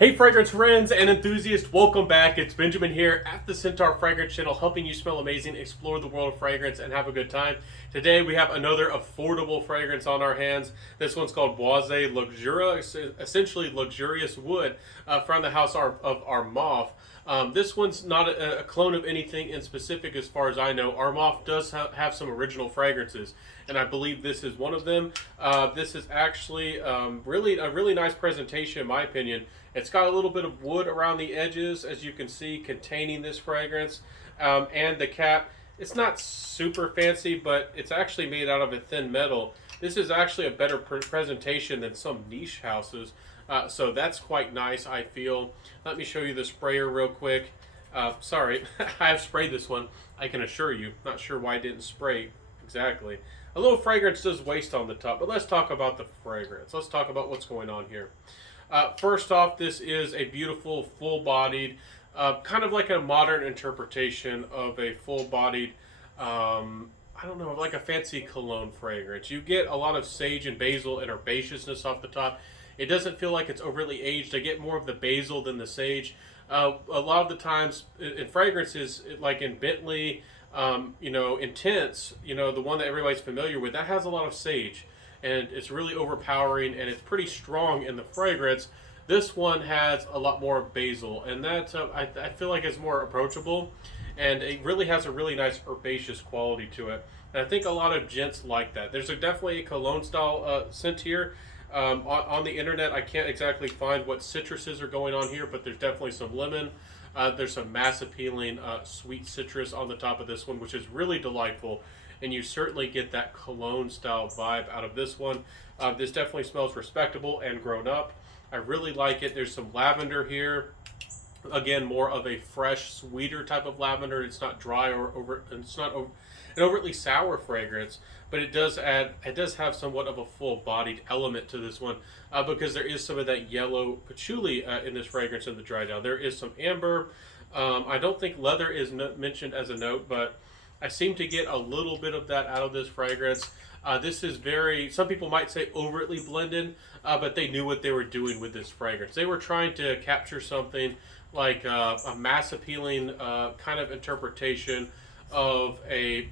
Hey fragrance friends and enthusiasts, welcome back. It's Benjamin here at the Centaur Fragrance Channel, helping you smell amazing, explore the world of fragrance, and have a good time. Today we have another affordable fragrance on our hands. This one's called Bois Luxura, essentially luxurious wood from the house of Armaf. This one's not a clone of anything in specific as far as I know. Armaf does have some original fragrances, and I believe this is one of them. This is actually really a really nice presentation in my opinion. It's got a little bit of wood around the edges, as you can see, containing this fragrance. And the cap, it's not super fancy, but it's actually made out of a thin metal. This is actually a better presentation than some niche houses. So that's quite nice, I feel. Let me show you the sprayer real quick. Sorry, I have sprayed this one, I can assure you. Not sure why I didn't spray exactly. A little fragrance does waste on the top, but let's talk about the fragrance. Let's talk about what's going on here. First off, this is a beautiful, full-bodied, kind of like a modern interpretation of a full-bodied, I don't know, like a fancy cologne fragrance. You get a lot of sage and basil and herbaceousness off the top. It doesn't feel like it's overly aged. I get more of the basil than the sage. A lot of the times in fragrances, like in Bentley, Intense, the one that everybody's familiar with, that has a lot of sage. And it's really overpowering and it's pretty strong in the fragrance. This one has a lot more basil, and that I feel like it's more approachable, and it really has a really nice herbaceous quality to it. And I think a lot of gents like that. There's definitely a cologne style scent here. On the internet, I can't exactly find what citruses are going on here, but there's definitely some lemon. There's some mass appealing sweet citrus on the top of this one, which is really delightful. And you certainly get that cologne style vibe out of this one. This definitely smells respectable and grown up. I really like it. There's some lavender here. Again, more of a fresh, sweeter type of lavender. It's not dry or it's not an overtly sour fragrance, but it does have somewhat of a full-bodied element to this one because there is some of that yellow patchouli in this fragrance in the dry down. There is some amber. I don't think leather is mentioned as a note, but I seem to get a little bit of that out of this fragrance. This is some people might say overtly blended, but they knew what they were doing with this fragrance. They were trying to capture something like a mass appealing kind of interpretation of a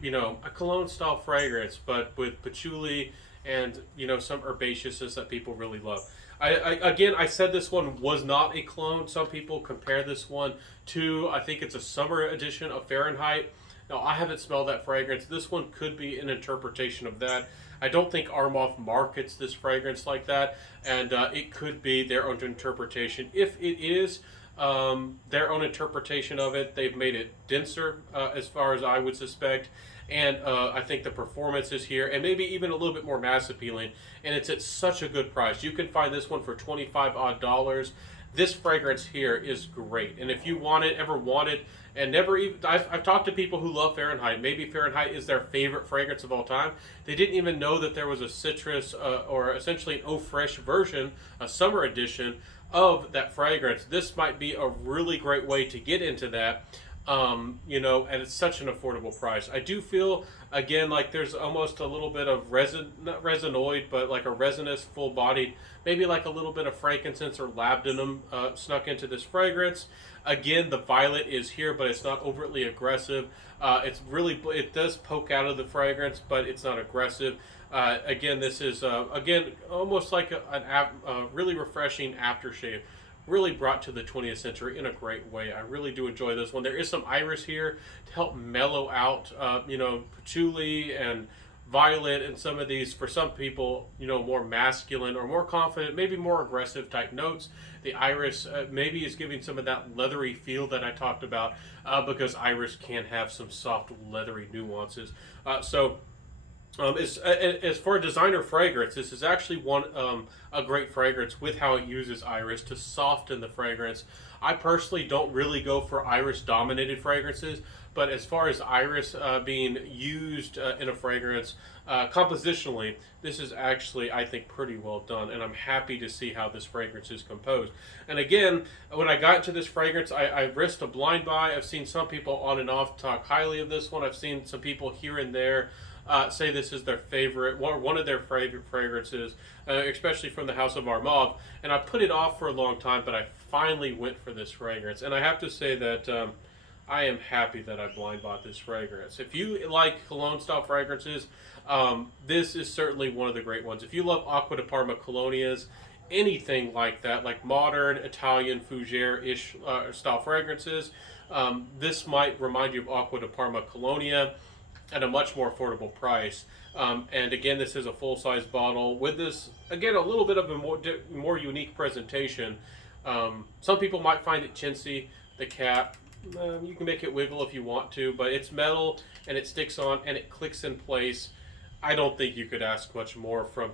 cologne style fragrance, but with patchouli and some herbaceousness that people really love. I said this one was not a clone. Some people compare this one to, I think it's a summer edition of Fahrenheit. Now, I haven't smelled that fragrance. This one could be an interpretation of that. I don't think Armaf markets this fragrance like that, and it could be their own interpretation. If it is their own interpretation of it, they've made it denser, as far as I would suspect, and I think the performance is here, and maybe even a little bit more mass appealing, and it's at such a good price. You can find this one for $25 odd. This fragrance here is great, and if you ever want it, and never even, I've talked to people who love Fahrenheit. Maybe Fahrenheit is their favorite fragrance of all time. They didn't even know that there was a citrus or essentially an eau fraiche version, a summer edition of that fragrance. This might be a really great way to get into that. And it's such an affordable price. I do feel, again, like there's almost a little bit of not resinoid, but like a resinous, full-bodied, maybe like a little bit of frankincense or labdanum snuck into this fragrance. Again, the violet is here, but it's not overtly aggressive. It does poke out of the fragrance, but it's not aggressive. Again, this is, almost like a really refreshing aftershave. Really brought to the 20th century in a great way. I really do enjoy this one. There is some iris here to help mellow out, patchouli and violet and some of these, for some people, more masculine or more confident, maybe more aggressive type notes. The iris maybe is giving some of that leathery feel that I talked about because iris can have some soft leathery nuances. As for a designer fragrance, this is actually a great fragrance with how it uses iris to soften the fragrance. I personally don't really go for iris dominated fragrances, but as far as iris being used in a fragrance compositionally, this is actually, I think, pretty well done, and I'm happy to see how this fragrance is composed. And again, when I got into this fragrance, I risked a blind buy. I've seen some people on and off talk highly of this one. I've seen some people here and there say this is their favorite, one of their favorite fragrances, especially from the house of Armaf. And I put it off for a long time, but I finally went for this fragrance. And I have to say that I am happy that I blind bought this fragrance. If you like cologne style fragrances, this is certainly one of the great ones. If you love Acqua di Parma colonias, anything like that, like modern Italian fougere-ish style fragrances, this might remind you of Acqua di Parma colonia at a much more affordable price. And again, this is a full-size bottle with this, again, a little bit of a more unique presentation. Some people might find it chintzy, the cap. You can make it wiggle if you want to, but it's metal and it sticks on and it clicks in place. I don't think you could ask much more from,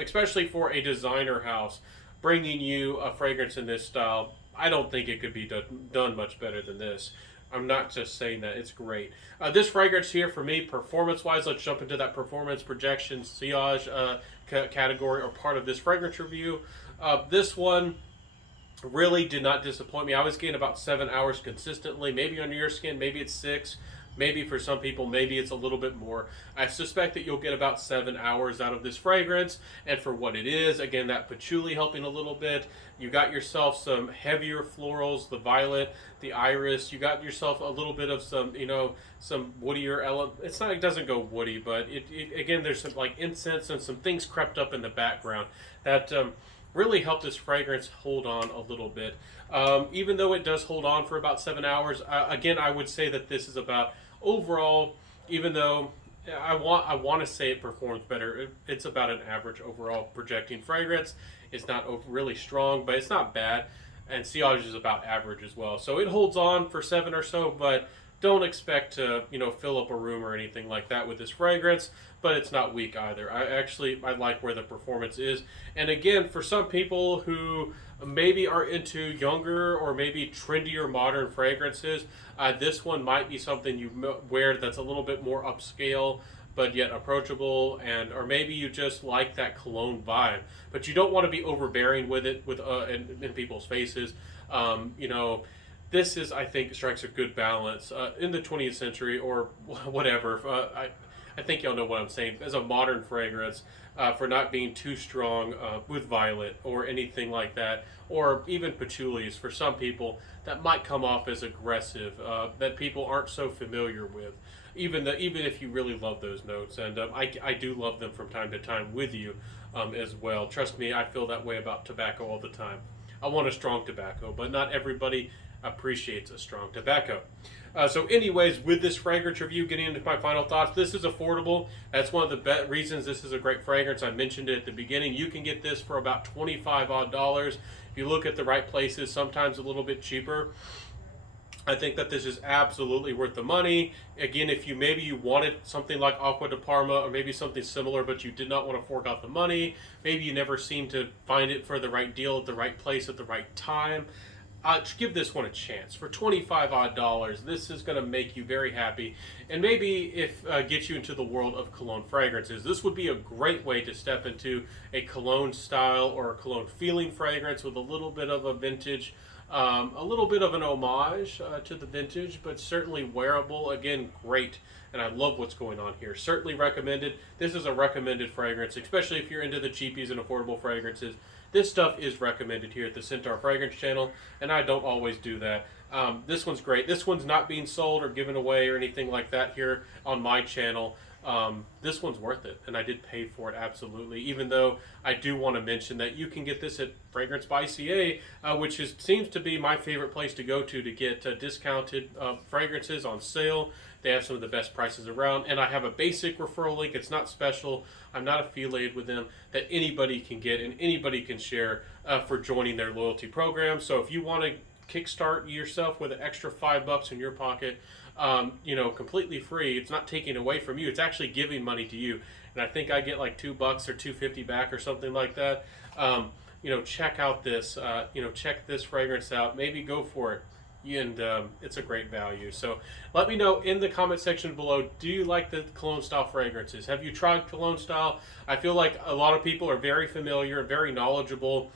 especially for a designer house, bringing you a fragrance in this style. I don't think it could be done much better than this. I'm not just saying that, it's great. This fragrance here for me, performance-wise, let's jump into that performance projection sillage category or part of this fragrance review. This one really did not disappoint me. I was getting about 7 hours consistently. Maybe on your skin, maybe it's 6. Maybe for some people, maybe it's a little bit more. I suspect that you'll get about 7 hours out of this fragrance. And for what it is, again, that patchouli helping a little bit. You got yourself some heavier florals, the violet, the iris. You got yourself a little bit of some, some woodier element. It doesn't go woody, but again, there's some like incense and some things crept up in the background that really helped this fragrance hold on a little bit. Even though it does hold on for about 7 hours, again, I would say that this is about overall, even though I want to say it performs better, it's about an average overall projecting fragrance. It's not really strong, but it's not bad. And sillage is about average as well. So it holds on for 7 or so, but don't expect to, fill up a room or anything like that with this fragrance, but it's not weak either. I like where the performance is. And again, for some people who maybe are into younger or maybe trendier modern fragrances, this one might be something you wear that's a little bit more upscale, but yet approachable, or maybe you just like that cologne vibe, but you don't want to be overbearing with it in people's faces. This is, I think, strikes a good balance in the 20th century or whatever. I think y'all know what I'm saying. As a modern fragrance, for not being too strong with violet or anything like that, or even patchoulis for some people that might come off as aggressive, that people aren't so familiar with. Even if you really love those notes, and I do love them from time to time with you as well. Trust me, I feel that way about tobacco all the time. I want a strong tobacco, but not everybody appreciates a strong tobacco. So anyways, with this fragrance review, getting into my final thoughts, this is affordable. That's one of the reasons this is a great fragrance. I mentioned it at the beginning. You can get this for about $25 odd. If you look at the right places, sometimes a little bit cheaper. I think that this is absolutely worth the money. Again, if you wanted something like Acqua di Parma or maybe something similar, but you did not want to fork out the money, maybe you never seemed to find it for the right deal at the right place at the right time, give this one a chance. For $25 odd, this is going to make you very happy, and maybe get you into the world of cologne fragrances. This would be a great way to step into a cologne style or a cologne feeling fragrance with a little bit of a vintage, a little bit of an homage to the vintage, but certainly wearable. Again, great. And I love what's going on here. Certainly recommended. This is a recommended fragrance, especially if you're into the cheapies and affordable fragrances. This stuff is recommended here at the Centaur Fragrance Channel, and I don't always do that. This one's great. This one's not being sold or given away or anything like that here on my channel. This one's worth it, and I did pay for it, absolutely, even though I do want to mention that you can get this at Fragrance by CA, which seems to be my favorite place to go to get discounted fragrances on sale. They have some of the best prices around, and I have a basic referral link. It's not special. I'm not affiliated with them, that anybody can get and anybody can share for joining their loyalty program. So if you want to kickstart yourself with an extra $5 in your pocket, completely free. It's not taking away from you. It's actually giving money to you. And I think I get like $2 or $2.50 back or something like that. Check out this. Check this fragrance out. Maybe go for it. And it's a great value. So let me know in the comment section below, do you like the cologne style fragrances? Have you tried cologne style? I feel like a lot of people are very familiar and very knowledgeable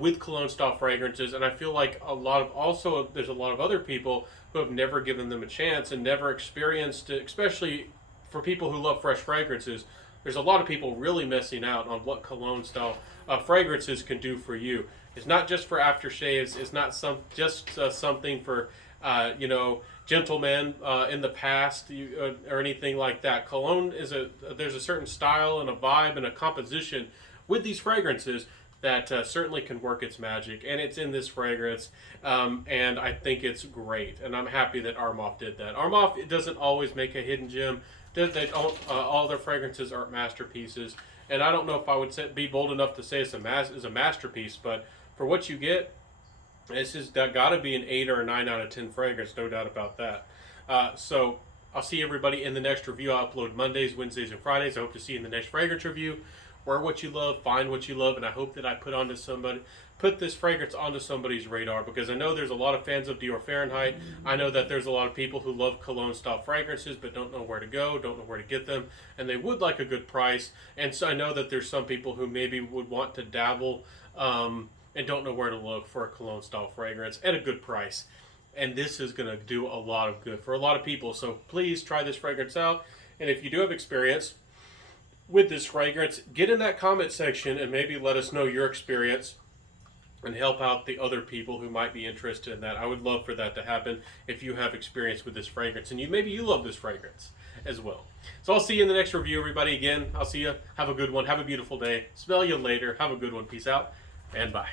with cologne style fragrances, and I feel like there's a lot of other people who have never given them a chance and never experienced it, especially for people who love fresh fragrances, there's a lot of people really missing out on what cologne style fragrances can do for you. It's not just for aftershaves. It's not something for gentlemen in the past or anything like that. Cologne there's a certain style and a vibe and a composition with these fragrances that certainly can work its magic, and it's in this fragrance, and I think it's great, and I'm happy that Armaf did that. Armaf doesn't always make a hidden gem. They don't. All their fragrances aren't masterpieces, and I don't know if I would be bold enough to say it's a masterpiece, but for what you get, this has got to be an 8 or a 9 out of 10 fragrance, no doubt about that. So I'll see everybody in the next review. I upload Mondays, Wednesdays, and Fridays. I hope to see you in the next fragrance review. Wear what you love, find what you love, and I hope that I put this fragrance onto somebody's radar, because I know there's a lot of fans of Dior Fahrenheit. I know that there's a lot of people who love cologne style fragrances but don't know where to go, don't know where to get them, and they would like a good price. And so I know that there's some people who maybe would want to dabble and don't know where to look for a cologne style fragrance at a good price. And this is going to do a lot of good for a lot of people. So please try this fragrance out. And if you do have experience with this fragrance, get in that comment section and maybe let us know your experience and help out the other people who might be interested in that. I would love for that to happen if you have experience with this fragrance and maybe you love this fragrance as well. So I'll see you in the next review, everybody. Again, I'll see you. Have a good one. Have a beautiful day. Smell you later. Have a good one. Peace out and bye.